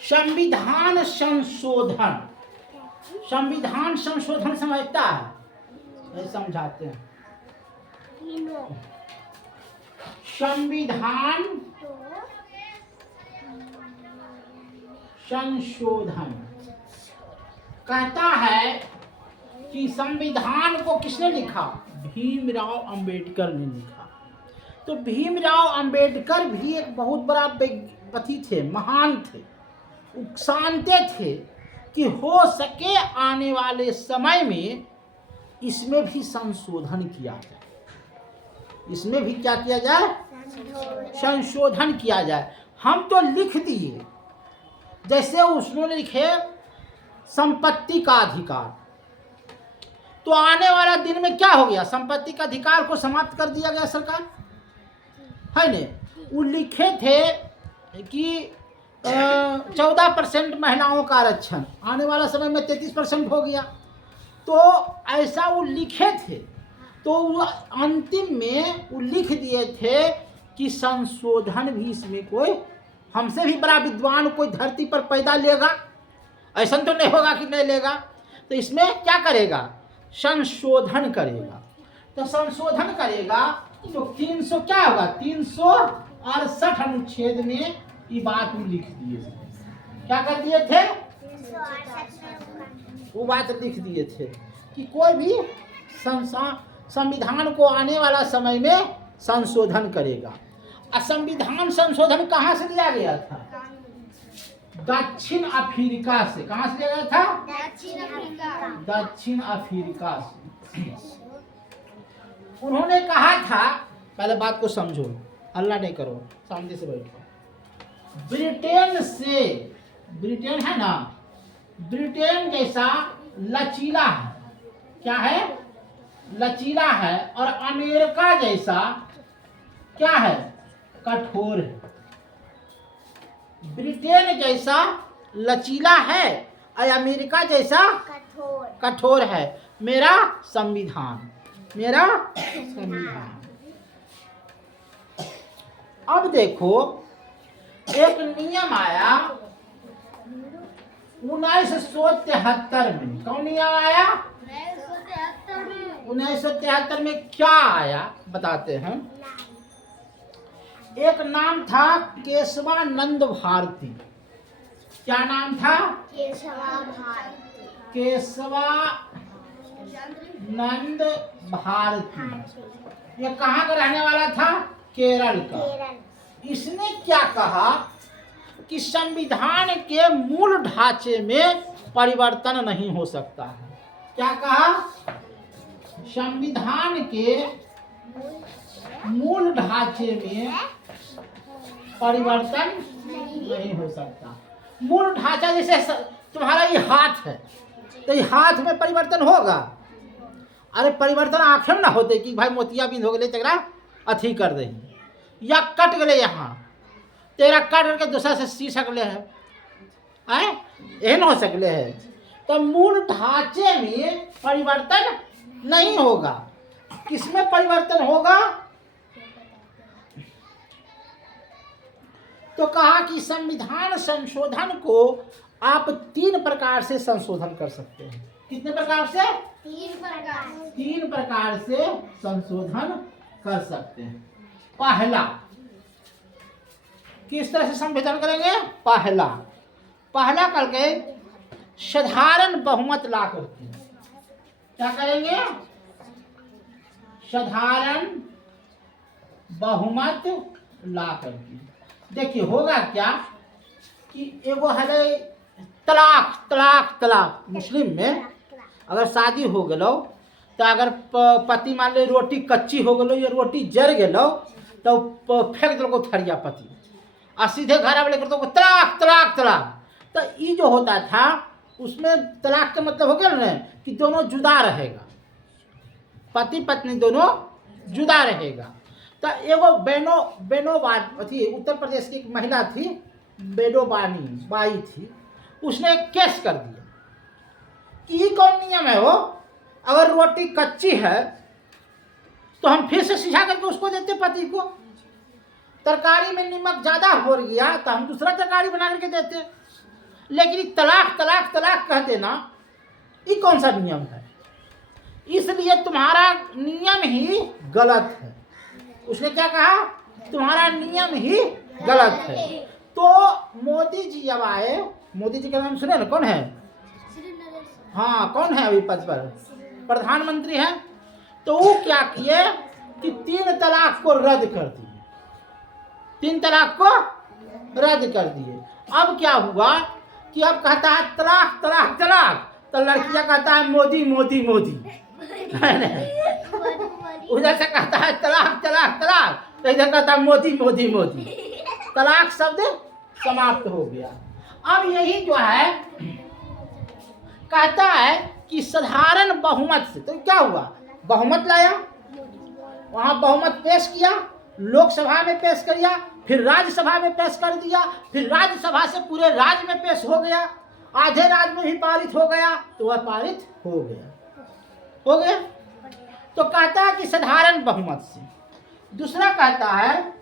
संविधान संशोधन, संविधान संशोधन समझता है? नहीं समझाते हैं। संविधान संशोधन कहता है कि संविधान को किसने लिखा? भीमराव अंबेडकर ने लिखा। तो भीमराव अंबेडकर भी एक बहुत बड़ा व्यक्ति थे, महान थे, उकसाते थे कि हो सके आने वाले समय में इसमें भी संशोधन किया जाए, इसमें भी क्या किया जाए? संशोधन किया जाए। हम तो लिख दिए, जैसे उन्होंने लिखे संपत्ति का अधिकार, तो आने वाला दिन में क्या हो गया? संपत्ति का अधिकार को समाप्त कर दिया गया सरकार, है ने? वो लिखे थे कि 14% महिलाओं का आरक्षण, आने वाला समय में 33% हो गया। तो ऐसा वो लिखे थे, तो वो अंतिम में वो लिख दिए थे कि संशोधन भी इसमें कोई हमसे भी बड़ा विद्वान कोई धरती पर पैदा लेगा, ऐसा तो नहीं होगा कि नहीं लेगा। तो इसमें क्या करेगा? संशोधन करेगा। तो संशोधन करेगा तो 300 क्या होगा? 368 अनुच्छेद में ये बात भी लिख दिए थे। क्या कर दिए थे? वो बात लिख दिए थे कि कोई भी संविधान को आने वाला समय में संशोधन करेगा। संविधान संशोधन कहाँ से लिया गया था? दक्षिण अफ्रीका से। कहाँ से लिया गया था? दक्षिण अफ्रीका से। उन्होंने कहा था, पहले बात को समझो, अल्लाह नहीं करो, शांति से बैठो। ब्रिटेन से, ब्रिटेन है ना, ब्रिटेन जैसा लचीला है, क्या है? लचीला है। और अमेरिका जैसा क्या है? कठोर है। ब्रिटेन जैसा लचीला है और अमेरिका जैसा कठोर है। मेरा संविधान, मेरा संविधान। अब देखो, एक नियम आया 1973 में। कौन नियम आया? 1973 में क्या आया बताते हैं। एक नाम था केशवानंद भारती। क्या नाम था? केशवानंद भारती। ये कहाँ का रहने वाला था? केरल का। इसने क्या कहा कि संविधान के मूल ढांचे में परिवर्तन नहीं हो सकता है। क्या कहा? संविधान के मूल ढांचे में परिवर्तन नहीं हो सकता। मूल ढांचा जैसे तुम्हारा ये हाथ है, तो ये हाथ में परिवर्तन होगा। अरे परिवर्तन आंखें में ना होते कि भाई मोतियाबिंद हो गए तेरा अथी कर दे, या कट गए यहाँ तेरा कट करके दूसरा से सी सकले है, एहन हो सकले है। तो मूल ढांचे में परिवर्तन नहीं होगा। किसमें परिवर्तन होगा? तो कहा कि संविधान संशोधन को आप 3 प्रकार से संशोधन कर सकते हैं। कितने प्रकार से? 3 प्रकार से संशोधन कर सकते हैं। पहला, किस तरह से संशोधन करेंगे? पहला करके साधारण बहुमत ला करके। क्या करेंगे? साधारण बहुमत ला करके। देखिए होगा क्या कि एगो है तलाक। मुस्लिम में अगर शादी हो गलो तो अगर पति मान लो रोटी कच्ची हो गलो या रोटी जर गलो तो फेंक दो थरिया पति और सीधे घर वाले करते तलाक। तो ये जो होता था उसमें तलाक का मतलब हो गया ना कि दोनों जुदा रहेगा, पति पत्नी दोनों जुदा रहेगा। तो एगो बेनोबानी उत्तर प्रदेश की एक महिला थी, बेनोबानी बाई थी, उसने एक केस कर दिया कि ये कौन नियम है वो, अगर रोटी कच्ची है तो हम फिर से सिझा करके उसको देते पति को, तरकारी में नमक ज़्यादा हो गया तो हम दूसरा तरकारी बना करके देते, लेकिन तलाक तलाक तलाक कह देना ये कौन सा नियम है? इसलिए तुम्हारा नियम ही गलत है। उसने क्या कहा? तुम्हारा नियम ही गलत है। तो मोदी जी जब आए, मोदी जी का नाम सुने ना, कौन है? हाँ, कौन है अभी पद पर? प्रधानमंत्री हैं। तो वो क्या किए कि 3 तलाक को रद्द कर दिए। 3 तलाक को रद्द कर दिए। अब क्या हुआ कि अब कहता है तलाक तलाक तलाक, तो लड़कियां कहता है मोदी मोदी मोदी, उधर से कहता है तलाक तलाक तलाक, तो इधर कहता है मोदी मोदी मोदी। तलाक शब्द समाप्त हो गया। अब यही जो है कहता है कि साधारण बहुमत से, तो क्या हुआ? बहुमत लाया, वहां बहुमत पेश किया, लोकसभा में पेश कर दिया, फिर राज्यसभा में पेश कर दिया, फिर राज्यसभा से पूरे राज्य में पेश हो गया, आधे राज्य में भी पारित हो गया, तो वह पारित हो गया। तो कहता है कि साधारण बहुमत से। दूसरा कहता है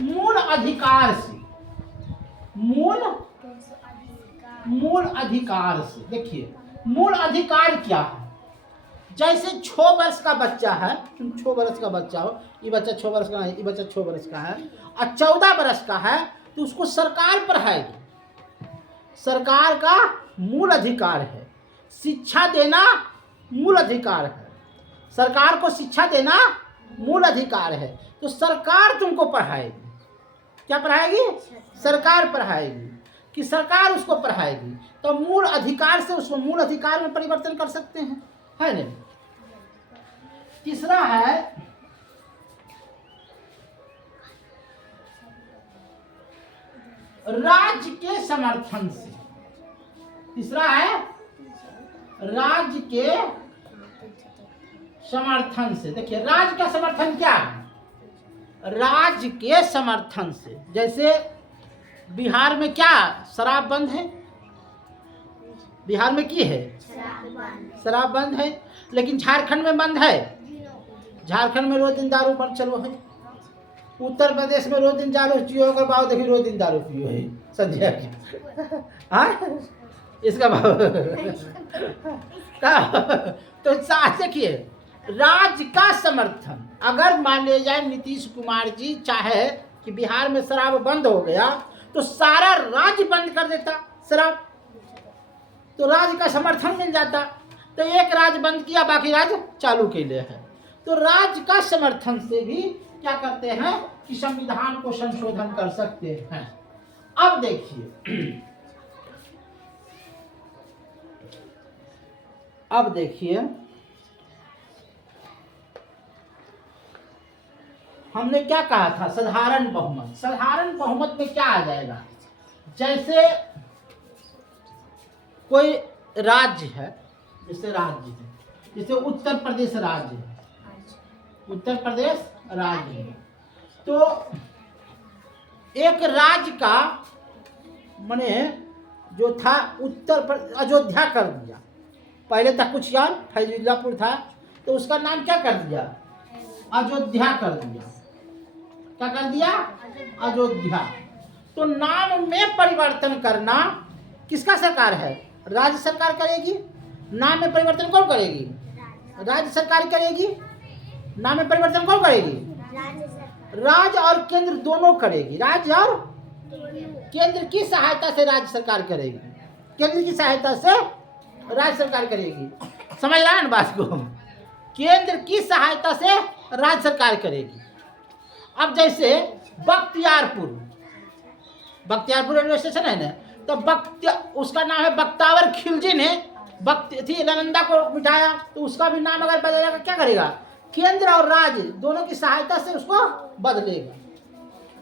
मूल अधिकार से। मूल अधिकार से। देखिए मूल अधिकार क्या है? जैसे 6 वर्ष का बच्चा है, तुम 6 वर्ष का बच्चा हो, ये बच्चा 6 वर्ष का नहीं, ये बच्चा 6 वर्ष का है और 14 वर्ष का है, तो उसको सरकार पढ़ाएगी। सरकार का मूल अधिकार है शिक्षा देना, मूल अधिकार है। सरकार को शिक्षा देना मूल अधिकार है। तो सरकार तुमको पढ़ाएगी। क्या पढ़ाएगी? सरकार पढ़ाएगी, कि सरकार उसको पढ़ाएगी। तो मूल अधिकार से उसको मूल अधिकार में परिवर्तन कर सकते हैं, है नहीं? तीसरा है राज्य के समर्थन से। तीसरा है राज्य के समर्थन से। देखिए राज्य का समर्थन क्या है? राज्य के समर्थन से। जैसे बिहार में क्या शराब बंद है? बिहार में की है? शराब बंद है। लेकिन झारखंड में बंद है। झारखंड में रोज दिन दारू पर चलो है। उत्तर प्रदेश में रोज दिन दारू पियो, अगर भाव देखिए रोज दिन दारू पियो है संजय की। हाँ इसका भाव तो साथ देखिए राज्य का समर्थन। अगर मान लिया जाए नीतीश कुमार जी चाहे कि बिहार में शराब बंद हो गया तो सारा राज्य बंद कर देता शराब, तो राज्य का समर्थन मिल जाता। तो एक राज्य बंद किया, बाकी राज्य चालू के लिए है। तो राज्य का समर्थन से भी क्या करते हैं कि संविधान को संशोधन कर सकते हैं। अब देखिए हमने क्या कहा था? साधारण बहुमत। साधारण बहुमत में क्या आ जाएगा? जैसे कोई राज्य है, जैसे उत्तर प्रदेश राज्य है, उत्तर प्रदेश राज्य है, तो एक राज्य का माने जो था अयोध्या कर दिया। पहले था कुछ यार फैजुल्लापुर था, तो उसका नाम क्या कर दिया? अयोध्या कर दिया। क्या कर दिया? अयोध्या। तो नाम में परिवर्तन करना किसका सरकार है? राज्य सरकार करेगी। नाम में परिवर्तन कौन करेगी? राज्य सरकार करेगी। नाम में परिवर्तन कौन करेगी? राज्य और केंद्र दोनों करेगी। राज्य और केंद्र की सहायता से राज्य सरकार करेगी। केंद्र की सहायता से राज्य सरकार करेगी। समझ रहा है ना बात को? केंद्र की सहायता से राज्य सरकार करेगी। अब जैसे बख्तियारपुर रेलवे स्टेशन है ना, तो उसका नाम है बख्तावर खिलजी ने नालंदा को मिटाया, तो उसका भी नाम अगर बदलेगा क्या करेगा? केंद्र और राज्य दोनों की सहायता से उसको बदलेगा।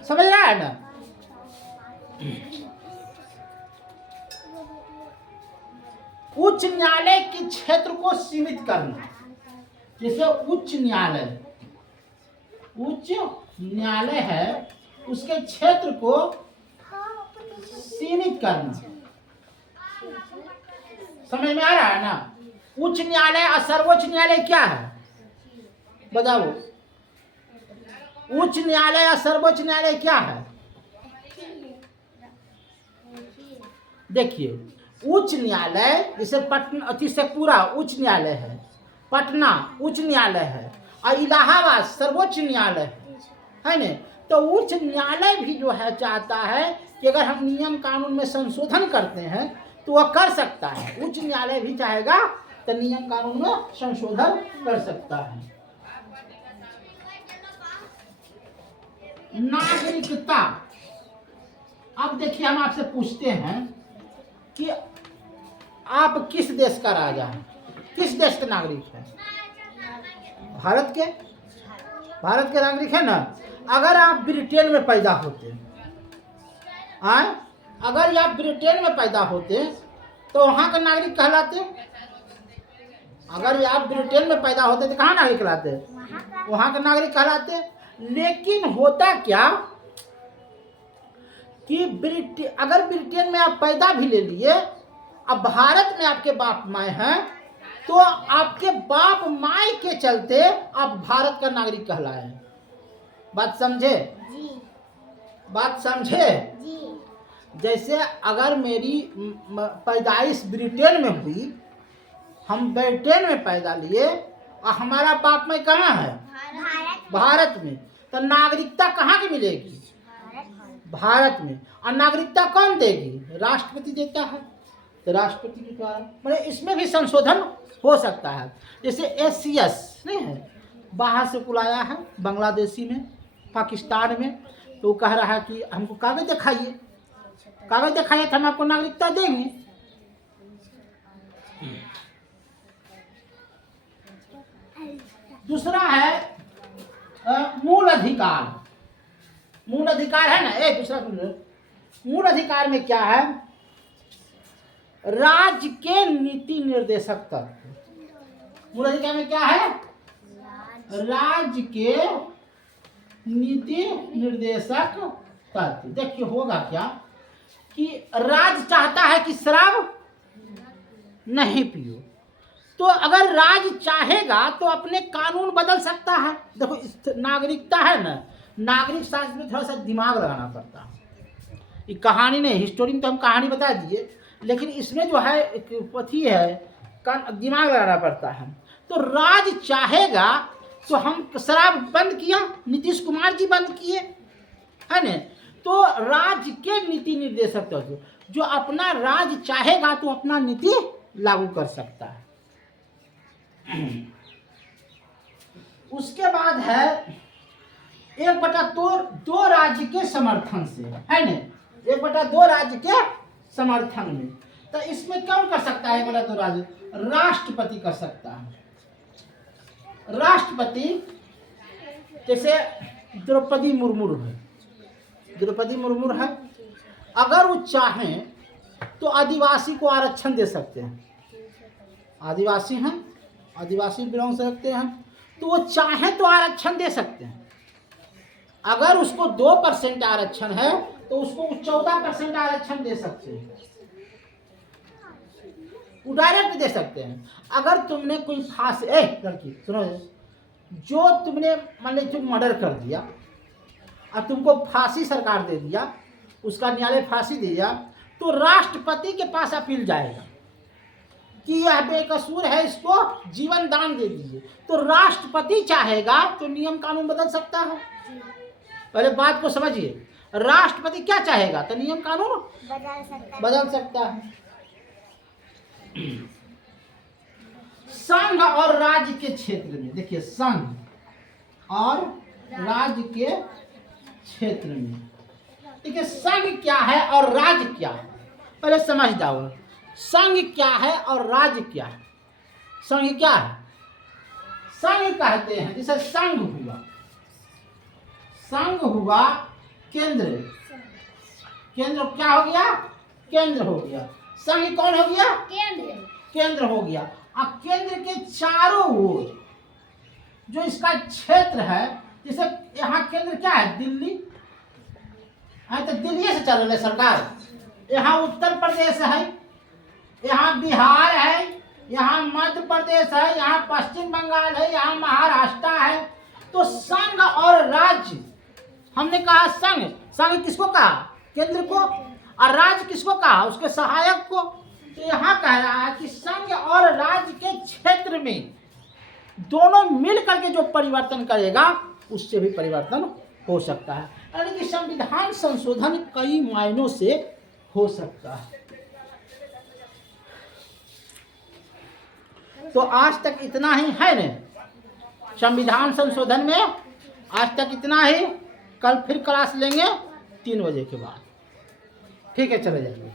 समझ रहा है ना? उच्च न्यायालय के क्षेत्र को सीमित करना। जैसे उच्च न्यायालय है, उसके क्षेत्र को सीमित करना। समझ में आ रहा है ना? उच्च न्यायालय और सर्वोच्च न्यायालय क्या है बताओ? उच्च न्यायालय या सर्वोच्च न्यायालय क्या है? देखिए, उच्च न्यायालय जैसे पटना अतिशयपुरा उच्च न्यायालय है, पटना उच्च न्यायालय है और इलाहाबाद सर्वोच्च न्यायालय है न। तो उच्च न्यायालय भी जो है चाहता है कि अगर हम नियम कानून में संशोधन करते हैं तो वह कर सकता है। उच्च न्यायालय भी चाहेगा तो नियम कानून में संशोधन कर सकता है। नागरिकता, अब देखिए हम आपसे पूछते हैं कि आप किस देश का राजा हैं, किस देश के नागरिक हैं? भारत के, भारत के नागरिक है ना। अगर आप ब्रिटेन में पैदा होते अगर आप ब्रिटेन में पैदा होते तो वहां के नागरिक कहलाते। अगर आप ब्रिटेन में पैदा होते तो कहाँ नागरिक कहलाते? वहां के नागरिक कहलाते। लेकिन होता क्या कि अगर ब्रिटेन में आप पैदा भी ले लिए, अब भारत में आपके बाप माए हैं तो आपके बाप माए के चलते आप भारत का नागरिक कहलाए। बात समझे? जी। बात समझे? जी। जैसे अगर मेरी पैदाइश ब्रिटेन में हुई, हम ब्रिटेन में पैदा लिए और हमारा बाप माए कहाँ है? भारत में। तो नागरिकता कहाँ की मिलेगी? भारत में। और नागरिकता कौन देगी? राष्ट्रपति देता है। तो राष्ट्रपति के द्वारा मतलब इसमें भी संशोधन हो सकता है। जैसे SCS नहीं है, बाहर से बुलाया है बांग्लादेशी में, पाकिस्तान में, तो कह रहा है कि हमको कागज दिखाइए, कागज दिखाइए तो हम आपको नागरिकता देंगे। दूसरा है मूल अधिकार। मूल अधिकार है ना, दूसरा मूल अधिकार में क्या है? राज्य के नीति निर्देशक तत्व। मूल अधिकार में क्या है? राज्य के नीति निर्देशक तत्व। देखिए होगा क्या कि राज्य चाहता है कि शराब नहीं पियो, तो अगर राज्य चाहेगा तो अपने कानून बदल सकता है। देखो नागरिकता है ना, नागरिक शास्त्र में थोड़ा सा दिमाग लगाना पड़ता है। ये कहानी नहीं, हिस्टोरी में तो हम कहानी बता दिए, लेकिन इसमें जो है एक पथी है, दिमाग लगाना पड़ता है। तो राज्य चाहेगा तो हम शराब बंद किया, नीतीश कुमार जी बंद किए है न। तो राज्य के नीति निर्देशक तो जो अपना राज्य चाहेगा तो अपना नीति लागू कर सकता है। उसके बाद है 1/2 राज्य के समर्थन से है न, 1/2 राज्य के समर्थन में। तो इसमें कौन कर सकता है? 1/2 राज्य राष्ट्रपति कर सकता है। राष्ट्रपति जैसे द्रौपदी मुर्मू है, द्रौपदी मुर्मू है, अगर वो चाहें तो आदिवासी को आरक्षण दे सकते हैं। आदिवासी हैं, आदिवासी बिलोंग से रखते हैं, तो वो चाहें तो आरक्षण दे सकते हैं। अगर उसको 2% आरक्षण है तो उसको 14% आरक्षण दे सकते हैं, वो डायरेक्ट दे सकते हैं। अगर तुमने कोई फांसी, लड़की सुनो, जो तुमने मान ली तुम मर्डर कर दिया और तुमको फांसी सरकार दे दिया, उसका न्यायालय फांसी दे दिया, तो राष्ट्रपति के पास अपील जाएगा कि यह बेकसूर है, इसको जीवन दान दे दीजिए। तो राष्ट्रपति चाहेगा तो नियम कानून बदल सकता है। पहले बात को समझिए, राष्ट्रपति क्या चाहेगा तो नियम कानून बदल सकता है। संघ और राज्य के क्षेत्र में, देखिए संघ और राज्य के क्षेत्र में, देखिए संघ क्या है और राज्य क्या है, पहले समझ जाओ। संघ क्या है और राज्य क्या है? संघ क्या है? संघ कहते हैं जैसे संघ हुआ, संघ हुआ केंद्र, केंद्र क्या हो गया? केंद्र हो गया। संघ कौन हो गया? केंद्र, केंद्र हो गया। और केंद्र के चारों ओर जो इसका क्षेत्र है, जैसे यहाँ केंद्र क्या है? दिल्ली है, तो दिल्ली से चल रही है सरकार। यहाँ उत्तर प्रदेश है, यहाँ बिहार है, यहाँ मध्य प्रदेश है, यहाँ पश्चिम बंगाल है, यहाँ महाराष्ट्र है। तो संघ और राज्य, हमने कहा संघ, संघ किसको कहा? केंद्र को। और राज्य किसको कहा? उसके सहायक को। तो यहाँ कह रहा है कि संघ और राज्य के क्षेत्र में दोनों मिल करके जो परिवर्तन करेगा उससे भी परिवर्तन हो सकता है। यानी कि संविधान संशोधन कई मायनों से हो सकता है। तो आज तक इतना ही है न संविधान संशोधन में, आज तक इतना ही। कल फिर क्लास लेंगे 3 बजे के बाद। ठीक है, चले जाइए।